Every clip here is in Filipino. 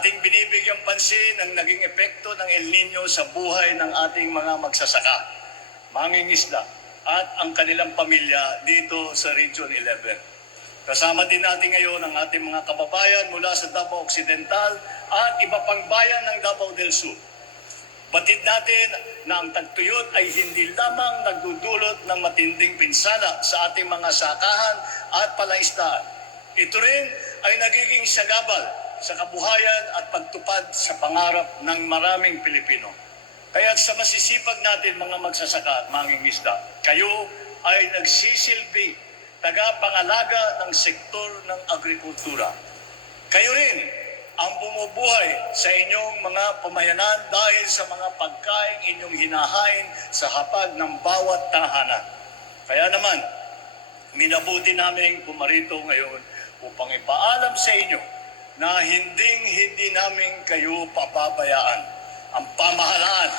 ating binibigyang pansin ang naging epekto ng El Nino sa buhay ng ating mga magsasaka, mangingisda, at ang kanilang pamilya dito sa Region 11. Kasama din natin ngayon ang ating mga kababayan mula sa Davao Occidental at iba pang bayan ng Davao del Sur. Batid natin na ang tagtuyot ay hindi lamang nagdudulot ng matinding pinsala sa ating mga sakahan at palaisdaan. Ito rin ay nagiging sagabal sa kabuhayan at pagtupad sa pangarap ng maraming Pilipino. Kaya sa masisipag natin mga magsasaka at mangingisda, kayo ay nagsisilbi tagapangalaga ng sektor ng agrikultura. Kayo rin ang bumubuhay sa inyong mga pamayanan dahil sa mga pagkain inyong hinahain sa hapag ng bawat tahanan. Kaya naman, minabuti namin pumarito ngayon upang ipaalam sa inyo na hinding hindi namin kayo pababayaan. Ang pamahalaan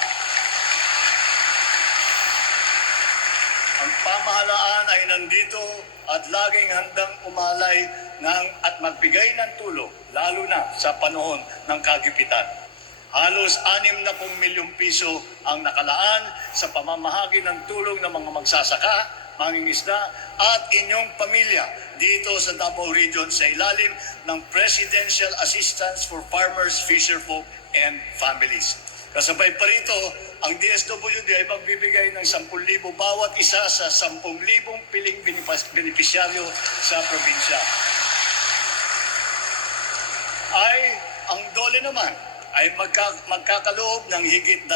Ang pamahalaan ay nandito at laging handang umalay ng at magbigay ng tulong, lalo na sa panahon ng kagipitan. Halos 60 milyong piso ang nakalaan sa pamamahagi ng tulong ng mga magsasaka, mangingisda at inyong pamilya dito sa Davao Region sa ilalim ng Presidential Assistance for Farmers, Fisherfolk and Families. Kasabay pa rito, ang DSWD ay magbibigay ng 10,000 bawat isa sa 10,000 piling benepisyaryo sa probinsya. Ay, ang dole naman ay magka, magkakaloob ng higit 2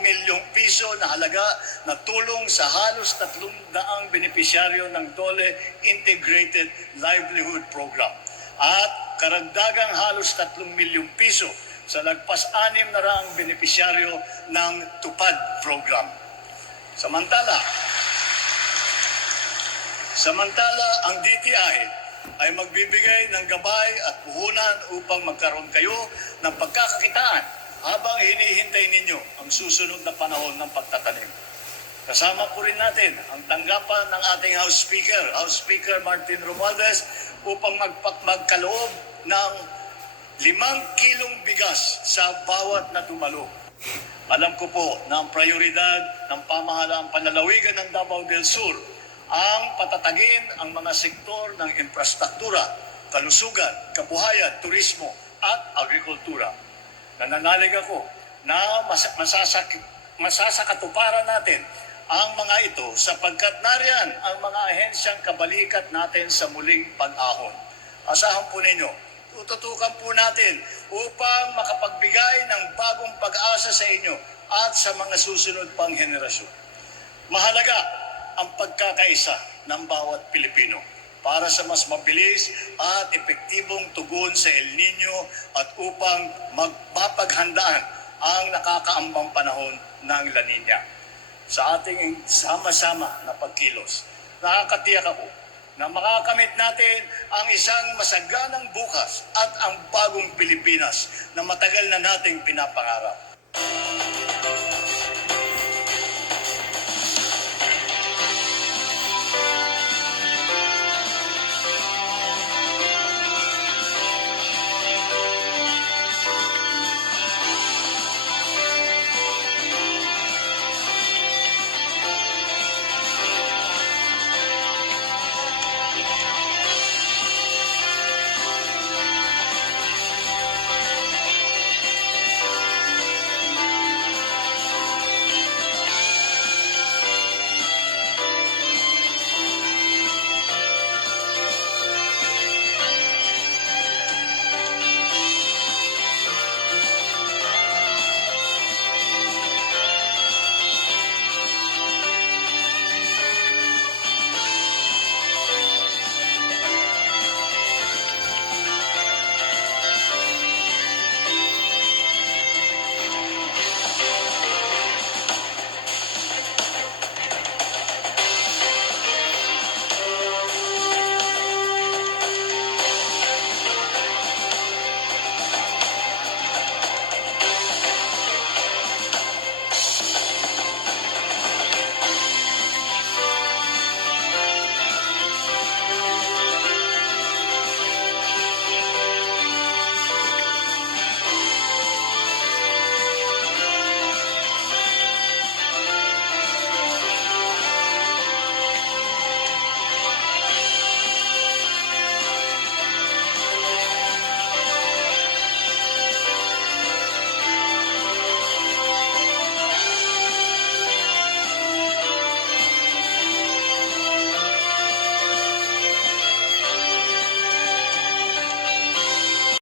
milyong piso na halaga na tulong sa halos 300 benepisyaryo ng DOLE Integrated Livelihood Program at karagdagang halos 3 milyong piso sa lagpas anim na raang benepisyaryo ng TUPAD program. Samantala, samantala ang DTI ay magbibigay ng gabay at puhunan upang magkaroon kayo ng pagkakakitaan habang hinihintay ninyo ang susunod na panahon ng pagtatanim. Kasama po rin natin ang tanggapan ng ating House Speaker, House Speaker Martin Romualdez, upang magpa- magkaloob ng limang kilong bigas sa bawat na tumalo. Alam ko po na ang prioridad ng pamahalaang panlalawigan ng Davao del Sur ang patatagin ang mga sektor ng infrastruktura, kalusugan, kabuhayan, turismo at agrikultura. Nananalig ako na mas- masasak masasakatuparan natin ang mga ito sapagkat nariyan ang mga ahensyang kabalikat natin sa muling pag-ahon. Asahan po ninyo, tututukan po natin upang makapagbigay ng bagong pag-asa sa inyo at sa mga susunod pang henerasyon. Mahalaga ang pagkakaisa ng bawat Pilipino para sa mas mabilis at epektibong tugon sa El Nino at upang magpapaghandaan ang nakakaambang panahon ng La Nina. Sa ating sama-sama na pagkilos, nakakatiyak ako na makakamit natin ang isang masaganang bukas at ang bagong Pilipinas na matagal na nating pinapangarap.